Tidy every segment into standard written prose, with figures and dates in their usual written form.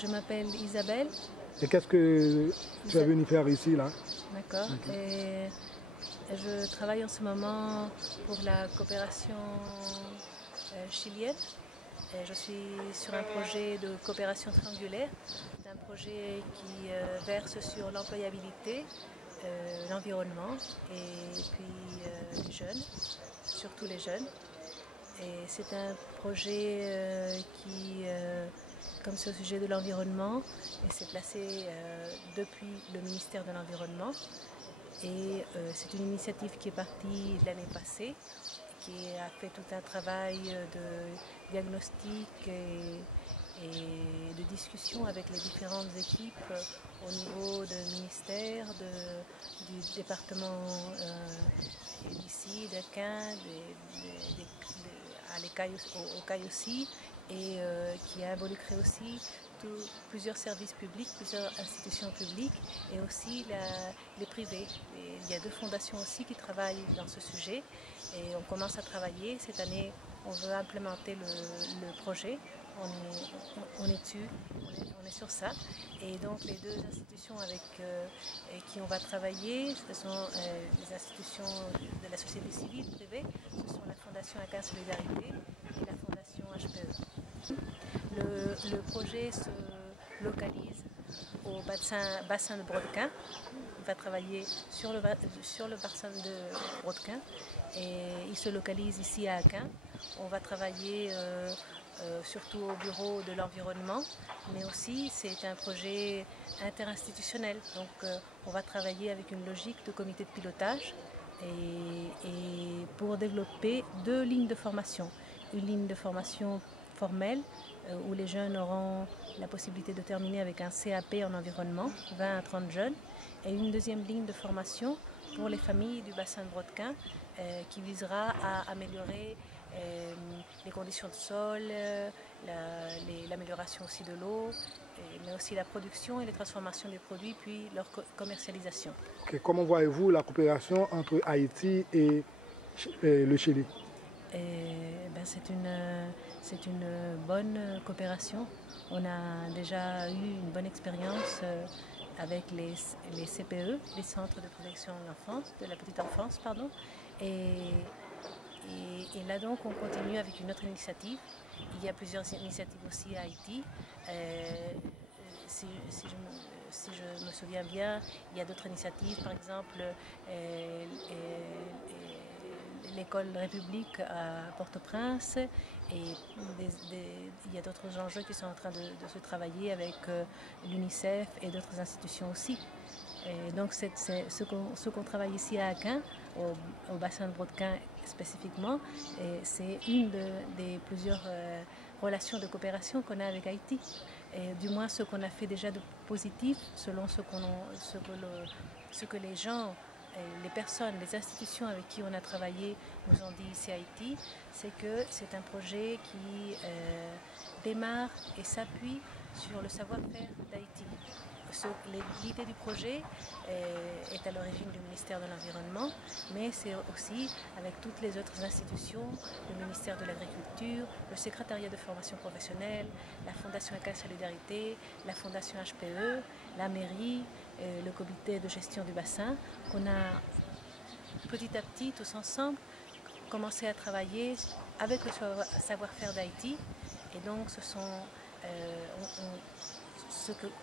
Je m'appelle Isabelle. Et qu'est-ce que tu es venu faire ici, là? D'accord. Et je travaille en ce moment pour la coopération chilienne. Et je suis sur un projet de coopération triangulaire. C'est un projet qui verse sur l'employabilité, l'environnement et puis les jeunes, surtout les jeunes. Et c'est un projet comme c'est au sujet de l'environnement, et c'est placé depuis le ministère de l'Environnement. Et c'est une initiative qui est partie l'année passée, qui a fait tout un travail de diagnostic et de discussion avec les différentes équipes au niveau du ministère, du département d'ici, d'Aquin, au CAI aussi, et qui a involucré aussi plusieurs services publics, plusieurs institutions publiques et aussi les privés. Et il y a 2 fondations aussi qui travaillent dans ce sujet et on commence à travailler. Cette année, on veut implémenter le projet. On est dessus, on est sur ça. Et donc les 2 institutions avec qui on va travailler, ce sont les institutions de la société civile privée, ce sont la Fondation Aquin Solidarité et la Fondation HPE. Le projet se localise au bassin de Brodequin. Il va travailler sur le bassin de Brodequin et il se localise ici à Aquin. On va travailler surtout au bureau de l'environnement, mais aussi c'est un projet interinstitutionnel. Donc on va travailler avec une logique de comité de pilotage et pour développer 2 lignes de formation. Une ligne de formation formelle où les jeunes auront la possibilité de terminer avec un CAP en environnement, 20 à 30 jeunes, et une deuxième ligne de formation pour les familles du bassin de Brodequin qui visera à améliorer les conditions de sol, l'amélioration aussi de l'eau, mais aussi la production et les transformations des produits, puis leur commercialisation. Okay. Comment voyez-vous la coopération entre Haïti et le Chili? C'est une bonne coopération. On a déjà eu une bonne expérience avec les CPE, les centres de protection de l'enfance, de la petite enfance, pardon. Et là donc on continue avec une autre initiative. Il y a plusieurs initiatives aussi à Haïti. Si je me souviens bien, il y a d'autres initiatives, par exemple l'école République à Port-au-Prince et il y a d'autres enjeux qui sont en train de se travailler avec l'UNICEF et d'autres institutions aussi. Et donc c'est ce qu'on travaille ici à Aquin, au bassin de Brodequin spécifiquement, et c'est une des plusieurs relations de coopération qu'on a avec Haïti. Et du moins ce qu'on a fait déjà de positif, selon ce que les gens, les personnes, les institutions avec qui on a travaillé nous ont dit ici à Haïti, c'est que c'est un projet qui démarre et s'appuie sur le savoir-faire d'Haïti. L'idée du projet est à l'origine du ministère de l'Environnement, mais c'est aussi avec toutes les autres institutions, le ministère de l'Agriculture, le secrétariat de formation professionnelle, la Fondation Aquin Solidarité, la Fondation HPE, la mairie, le comité de gestion du bassin, qu'on a petit à petit, tous ensemble, commencé à travailler avec le savoir-faire d'Haïti. Et donc ce sont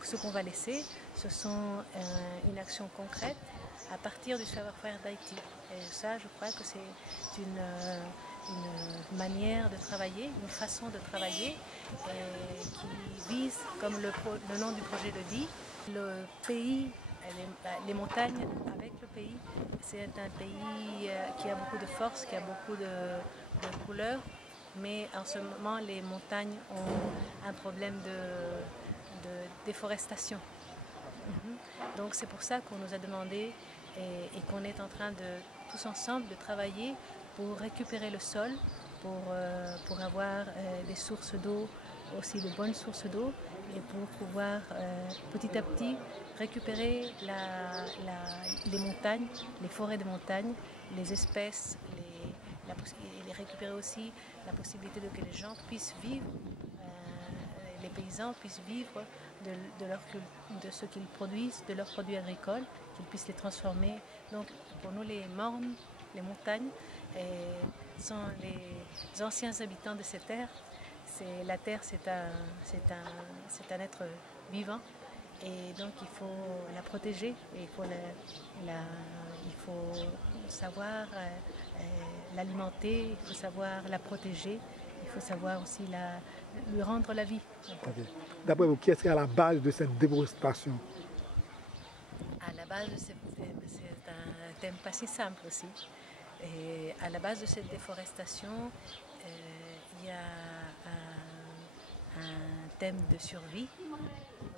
ce qu'on va laisser, ce sont une action concrète à partir du savoir-faire d'Haïti. Et ça, je crois que c'est une manière de travailler, une façon de travailler qui vise, comme le nom du projet le dit, le pays, les montagnes avec le pays. C'est un pays qui a beaucoup de force, qui a beaucoup de couleurs, mais en ce moment, les montagnes ont un problème de déforestation. Donc c'est pour ça qu'on nous a demandé et qu'on est en train de tous ensemble de travailler pour récupérer le sol, pour avoir des sources d'eau, aussi de bonnes sources d'eau, et pour pouvoir petit à petit récupérer les montagnes, les forêts de montagne, les espèces, et récupérer aussi la possibilité que les gens puissent vivre, les paysans puissent vivre de ce qu'ils produisent, de leurs produits agricoles, qu'ils puissent les transformer. Donc pour nous, les mornes, les montagnes, sont les anciens habitants de ces terres. La terre, c'est un être vivant. Et donc il faut la protéger, et il faut savoir l'alimenter, il faut savoir la protéger, il faut savoir aussi lui rendre la vie. Okay. D'après vous, qu'est-ce qui est à la base de cette déforestation? À la base, c'est un thème pas si simple aussi. Et à la base de cette déforestation, il y a un thème de survie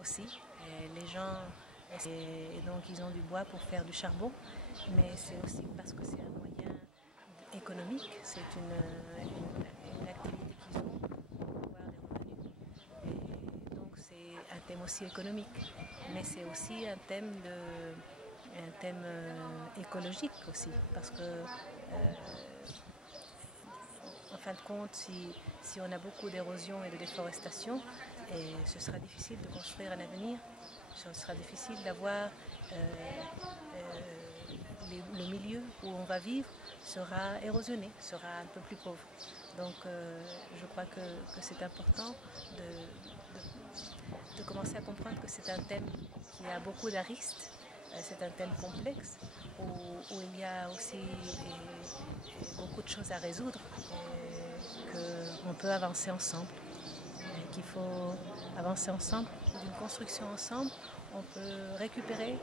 aussi. Les gens, et donc ils ont du bois pour faire du charbon, mais c'est aussi parce que c'est un moyen économique, c'est une activité qu'ils ont pour avoir des revenus. Et donc c'est un thème aussi économique, mais c'est aussi un thème écologique aussi, parce que en fin de compte, si on a beaucoup d'érosion et de déforestation, ce sera difficile de construire un avenir, ce sera difficile d'avoir le milieu où on va vivre sera érosionné, sera un peu plus pauvre. Donc je crois que c'est important de commencer à comprendre que c'est un thème qui a beaucoup d'aristes, c'est un thème complexe où il y a aussi beaucoup de choses à résoudre, qu'on peut avancer ensemble, qu'il faut avancer ensemble, d'une construction ensemble, on peut récupérer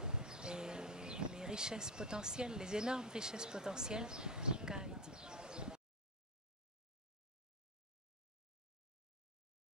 les richesses potentielles, les énormes richesses potentielles qu'a